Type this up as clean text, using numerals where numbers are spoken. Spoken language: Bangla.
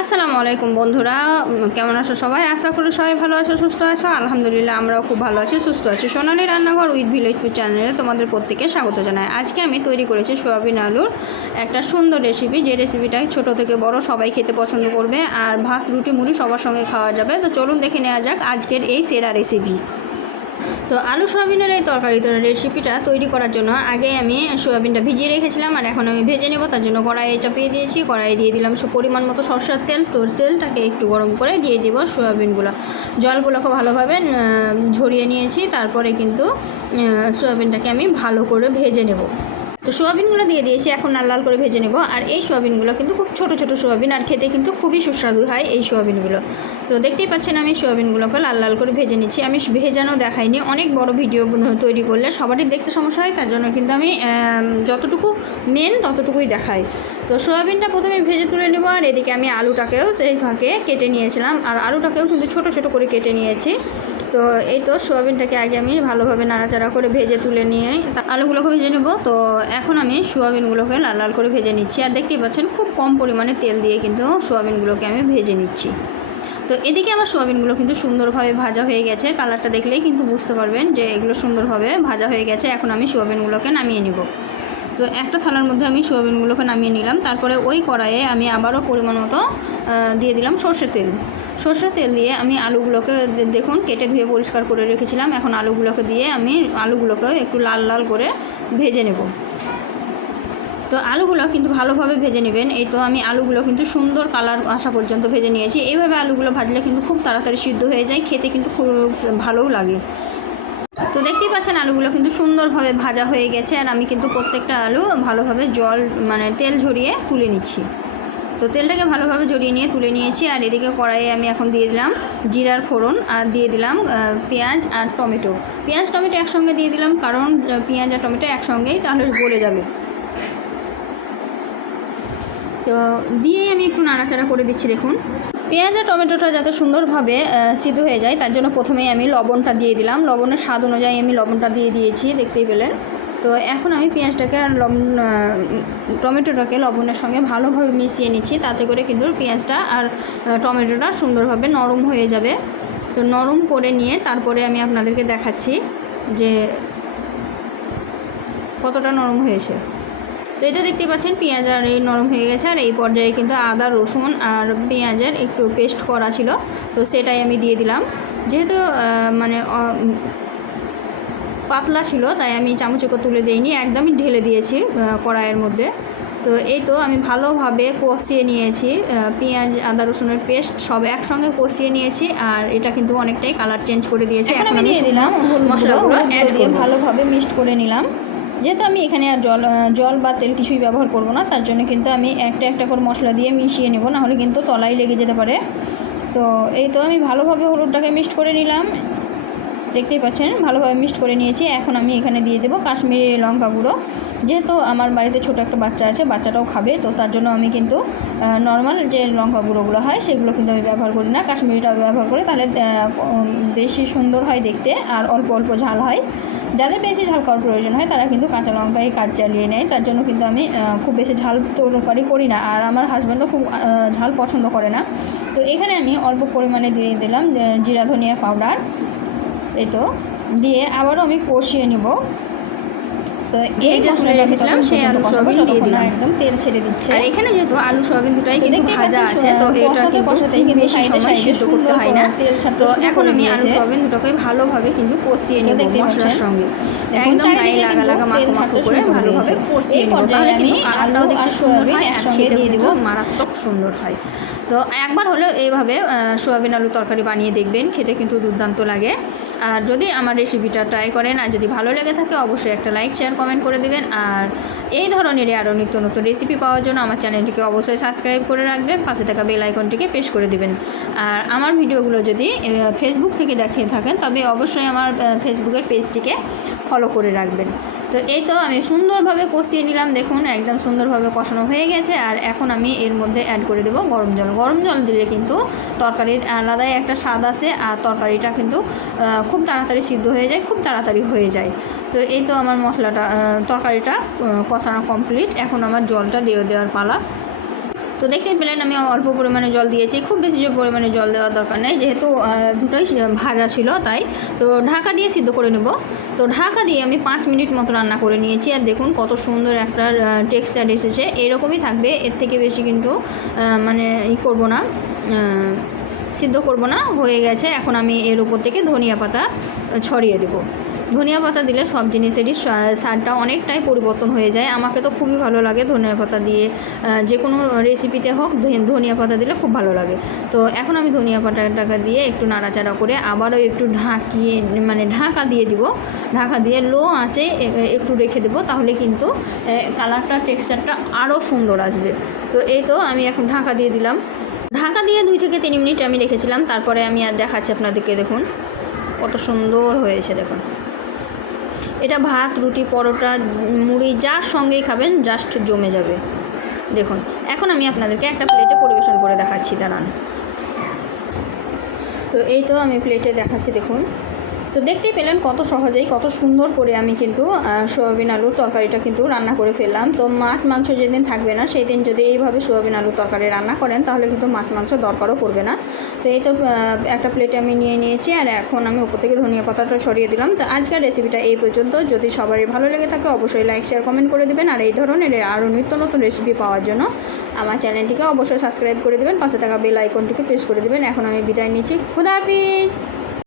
আসসালামু আলাইকুম বন্ধুরা, কেমন আছো সবাই? আশা করি সবাই ভালো আছো, সুস্থ আছো। আলহামদুলিল্লাহ আমরাও খুব ভালো আছি, সুস্থ আছি। সোনালী রান্নাঘর উইথ ভিলেজ ফুড চ্যানেলে তোমাদের প্রত্যেককে স্বাগত জানাই। আজকে আমি তৈরি করেছি সোয়াবিন আলুর একটা সুন্দর রেসিপি, যে রেসিপিটা ছোট থেকে বড় সবাই খেতে পছন্দ করবে, আর ভাত রুটি মুড়ি সবার সঙ্গে খাওয়া যাবে। তো চলুন দেখে নেওয়া যাক আজকের এই সেরা রেসিপি। তো আলু সোয়াবিনের এই রেসিপিটা তৈরি করার জন্য আগে আমি সোয়াবিনটা ভিজিয়ে রেখেছিলাম, আর এখন আমি ভেজে নেব। তার জন্য কড়াইয়ে চাপিয়ে দিয়েছি, কড়াইয়ে দিয়ে দিলাম পরিমাণ মতো সরষের তেল। তেলটাকে একটু গরম করে দিয়ে দেবো সোয়াবিনগুলো। জলগুলোকে ভালোভাবে ঝরিয়ে নিয়েছি, তারপরে কিন্তু সোয়াবিনটাকে আমি ভালো করে ভেজে নেব। তো সোয়াবিনগুলো দিয়ে দিয়েছি, এখন লাল লাল করে ভেজে নেব। আর এই সোয়াবিনগুলো কিন্তু খুব ছোট ছোট সোয়াবিন, আর খেতে কিন্তু খুবই সুস্বাদু হয় এই সোয়াবিনগুলো। তো দেখতেই পাচ্ছেন আমি সোয়াবিনগুলোকে লাল লাল করে ভেজে নিচ্ছি। আমি ভেজানো দেখাইনি, অনেক বড় ভিডিও তৈরি করলে সবারই দেখতে সমস্যা হয়, তার জন্য কিন্তু আমি যতটুকু মেন ততটুকুই দেখাই। তো সোয়াবিনটা প্রথমে ভেজে তুলে নেব, আর এদিকে আমি আলুটাকেও সেই ফাঁকে কেটে নিয়েছিলাম, আর আলুটাকেও কিন্তু ছোট ছোট করে কেটে নিয়েছি। তো এই তো সোয়াবিনটাকে আগে আমি ভালোভাবে নাড়াচাড়া করে ভেজে তুলে নিয়ে আলুগুলোকে ভেজে নেব। তো এখন আমি সোয়াবিনগুলোকে লাল লাল করে ভেজে নিচ্ছি, আর দেখতেই পাচ্ছেন খুব কম পরিমাণে তেল দিয়ে কিন্তু সোয়াবিনগুলোকে আমি ভেজে নিচ্ছি। তো এদিকে আমার সোয়াবিনগুলো কিন্তু সুন্দরভাবে ভাজা হয়ে গেছে, কালারটা দেখলেই কিন্তু বুঝতে পারবেন যে এগুলো সুন্দরভাবে ভাজা হয়ে গেছে। এখন আমি সোয়াবিনগুলোকে নামিয়ে নেব। তো একটা থালার মধ্যে আমি সোয়াবিনগুলোকে নামিয়ে নিলাম। তারপরে ওই কড়াইয়ে আমি আবারও পরিমাণ মতো দিয়ে দিলাম সর্ষের তেল। সর্ষের তেল দিয়ে আমি আলুগুলোকে দেখুন কেটে ধুয়ে পরিষ্কার করে রেখেছিলাম। এখন আলুগুলোকে দিয়ে আমি আলুগুলোকে একটু লাল লাল করে ভেজে নেব। তো আলুগুলো কিন্তু ভালোভাবে ভেজে নেবেন। এই তো আমি আলুগুলো কিন্তু সুন্দর কালার আসা পর্যন্ত ভেজে নিয়েছি। এইভাবে আলুগুলো ভাজলে কিন্তু খুব তাড়াতাড়ি সিদ্ধ হয়ে যায়, খেতে কিন্তু খুব ভালোও লাগে। তো দেখতেই পাচ্ছেন আলুগুলো কিন্তু সুন্দরভাবে ভাজা হয়ে গেছে, আর আমি কিন্তু প্রত্যেকটা আলু ভালোভাবে তেল ঝরিয়ে তুলে নিচ্ছি। তো তেলটাকে ভালোভাবে ঝরিয়ে নিয়ে তুলে নিয়েছি। আর এদিকে কড়াইয়ে আমি এখন দিয়ে দিলাম জিরার ফোড়ন, আর দিয়ে দিলাম পেঁয়াজ আর টমেটো। পেঁয়াজ টমেটো একসঙ্গে দিয়ে দিলাম, কারণ পেঁয়াজ আর টমেটো একসঙ্গেই তাহলে গলে যাবে। তো দিয়েই আমি একটু নাড়াচাড়া করে দিচ্ছি। দেখুন পেঁয়াজ আর টমেটোটা যাতে সুন্দরভাবে সিদ্ধ হয়ে যায়, তার জন্য প্রথমেই আমি লবণটা দিয়ে দিলাম। লবণের স্বাদ অনুযায়ী আমি লবণটা দিয়ে দিয়েছি, দেখতেই পেলেন। তো এখন আমি পেঁয়াজটাকে আর টমেটোটাকে লবণের সঙ্গে ভালোভাবে মিশিয়ে নিচ্ছি, তাতে করে কিন্তু পেঁয়াজটা আর টমেটোটা সুন্দরভাবে নরম হয়ে যাবে। তো নরম করে নিয়ে তারপরে আমি আপনাদেরকে দেখাচ্ছি যে কতটা নরম হয়েছে। তো এটা দেখতেই পাচ্ছেন পেঁয়াজ আর এই নরম হয়ে গেছে। আর এই পর্যায়ে কিন্তু আদা রসুন আর পেঁয়াজের একটু পেস্ট করা ছিল, তো সেটাই আমি দিয়ে দিলাম। যেহেতু পাতলা ছিল, তাই আমি চামচে করে তুলে দিইনি, একদমই ঢেলে দিয়েছি কড়াইয়ের মধ্যে। তো এই তো আমি ভালোভাবে কষিয়ে নিয়েছি, পেঁয়াজ আদা রসুনের পেস্ট সব একসঙ্গে কষিয়ে নিয়েছি, আর এটা কিন্তু অনেকটাই কালার চেঞ্জ করে দিয়েছি। এখন আমি দিয়ে দিলাম মশলাগুলো অ্যাড দিয়ে ভালোভাবে মিক্সড করে নিলাম। যেহেতু আমি এখানে আর জল বা তেল কিছুই ব্যবহার করব না, তার জন্য কিন্তু আমি একটা একটা করে মশলা দিয়ে মিশিয়ে নেব, নাহলে কিন্তু তলায় লেগে যেতে পারে। তো এই তো আমি ভালোভাবে হলুদটাকে মিক্সড করে নিলাম, দেখতেই পাচ্ছেন ভালোভাবে মিক্সড করে নিয়েছি। এখন আমি এখানে দিয়ে দেবো কাশ্মীরি লঙ্কা গুঁড়ো। যেহেতু আমার বাড়িতে ছোটো একটা বাচ্চা আছে, বাচ্চাটাও খাবে, তো তার জন্য আমি কিন্তু নর্মাল যে লঙ্কা গুঁড়োগুলো হয় সেগুলো কিন্তু আমি ব্যবহার করি না, কাশ্মীরিটা ব্যবহার করি, তাহলে বেশি সুন্দর হয় দেখতে, আর অল্প অল্প ঝাল হয়। যাদের বেশি ঝাল করার প্রয়োজন হয় তারা কিন্তু কাঁচা লঙ্কায় কাজ চালিয়ে নেয়, তার জন্য কিন্তু আমি খুব বেশি ঝাল তরকারি করি না, আর আমার হাজব্যান্ডও খুব ঝাল পছন্দ করে না। তো এখানে আমি অল্প পরিমাণে দিয়ে দিলাম জিরা ধনিয়া পাউডার। এই তো দিয়ে আবারও আমি কষিয়ে নেব। তো এই যে মশলা রেখেছিলাম সেই আলু সোয়াবিন দিয়ে দিলাম, একদম তেল ছেড়ে দিচ্ছে। আর এখানে যেহেতু আলু সোয়াবিন দুটাই কিন্তু ভাজা আছে, তো এটাকে কষাতেই কিন্তু বেশি সময় সিদ্ধ করতে হয় না। তো এখন আমি আলু সোয়াবিন দুটোকে ভালোভাবে কিন্তু কষিয়ে নেব মশলার সঙ্গে, একদম গায়ে লাগা লাগা মাখো করে ভালোভাবে কষিয়ে নেব, তাহলে কিন্তু কালারটাও দেখতে সুন্দর হয়, আর খেতে কিন্তু মারাত্মক সুন্দর হয়। তো একবার হলেও এইভাবে সোয়াবিন আলু তরকারি বানিয়ে দেখবেন, খেতে কিন্তু দুর্দান্ত লাগে। আর যদি আমার রেসিপিটা ট্রাই করেন, আর যদি ভালো লেগে থাকে অবশ্যই একটা লাইক শেয়ার কমেন্ট করে দেবেন। আর এই ধরনের আরও নিত্য নতুন রেসিপি পাওয়ার জন্য আমার চ্যানেলটিকে অবশ্যই সাবস্ক্রাইব করে রাখবেন, পাশে থাকা বেল আইকনটিকে প্রেস করে দেবেন। আর আমার ভিডিওগুলো যদি ফেসবুক থেকে দেখে থাকেন তবে অবশ্যই আমার ফেসবুকের পেজটিকে ফলো করে রাখবেন। তো এই তো আমি সুন্দরভাবে কষিয়ে নিলাম, দেখুন একদম সুন্দরভাবে কষানো হয়ে গেছে। আর এখন আমি এর মধ্যে অ্যাড করে দেবো গরম জল। গরম জল দিলে কিন্তু তরকারির আলাদাই একটা স্বাদ আসে, আর তরকারিটা কিন্তু খুব তাড়াতাড়ি সিদ্ধ হয়ে যায়, খুব তাড়াতাড়ি হয়ে যায়। তো এই তো আমার তরকারিটা কষানো কমপ্লিট, এখন আমার জলটা দেওয়ার পালা। তো দেখতেই পেলেন আমি অল্প পরিমাণে জল দিয়েছি, খুব বেশি পরিমাণে জল দেওয়ার দরকার নেই, যেহেতু দুটোই ভাজা ছিল তাই। তো ঢাকা দিয়ে সিদ্ধ করে নেব। তো ঢাকা দিয়ে আমি 5 মিনিট মতো রান্না করে নিয়েছি, আর দেখুন কত সুন্দর একটা টেক্সচার এসেছে। এরকমই থাকবে, এর থেকে বেশি কিন্তু মানে করব না, সিদ্ধ করব না। হয়ে গেছে, এখন আমি এর উপর থেকে ধনিয়া পাতা ছড়িয়ে দেবো। ধনিয়া পাতা দিলে সব জিনিসেরই স্বাদটা অনেকটাই পরিবর্তন হয়ে যায়। আমাকে তো খুবই ভালো লাগে ধনিয়া পাতা দিয়ে যে কোনো রেসিপিতে হোক ধনিয়া পাতা দিলে খুব ভালো লাগে। তো এখন আমি ধনিয়া পাতাটাকে দিয়ে একটু নাড়াচাড়া করে আবারও একটু ঢাকা দিয়ে দিব। ঢাকা দিয়ে লো আঁচে একটু রেখে দেবো, তাহলে কিন্তু কালারটা টেক্সচারটা আরও সুন্দর আসবে। তো এই তো আমি এখন ঢাকা দিয়ে দিলাম। ঢাকা দিয়ে 2 থেকে 3 মিনিট আমি রেখেছিলাম। তারপরে আমি আর দেখাচ্ছি আপনাদেরকে, দেখুন কত সুন্দর হয়েছে। দেখুন এটা ভাত, রুটি, পরোটা, মুড়ি যার সঙ্গেই খাবেন জাস্ট জমে যাবে। দেখুন এখন আমি আপনাদেরকে একটা প্লেটে পরিবেশন করে দেখাচ্ছি, দাঁড়ান। তো এই তো আমি প্লেটে দেখাচ্ছি, দেখুন। তো দেখতেই পেলেন কত সহজেই কত সুন্দর করে আমি কিন্তু সোয়াবিন আলুর তরকারিটা কিন্তু রান্না করে ফেললাম। তো মাছ মাংস যেদিন থাকবে না সেই দিন যদি এইভাবে সোয়াবিন আলুর তরকারি রান্না করেন তাহলে কিন্তু মাছ মাংস দরকারও পড়বে না। তো এই তো একটা প্লেটে আমি নিয়ে নিয়েছি, আর এখন আমি উপর থেকে ধনিয়া পাতাটা ছড়িয়ে দিলাম। তো আজকের রেসিপিটা এই পর্যন্ত। যদি সবারই ভালো লেগে থাকে অবশ্যই লাইক, শেয়ার, কমেন্ট করে দেবেন। আর এই ধরনের আরও নিত্য নতুন রেসিপি পাওয়ার জন্য আমার চ্যানেলটিকে অবশ্যই সাবস্ক্রাইব করে দেবেন, পাশে থাকা বেল আইকনটিকে প্রেস করে দেবেন। এখন আমি বিদায় নিচ্ছি, খুদা হাফেজ।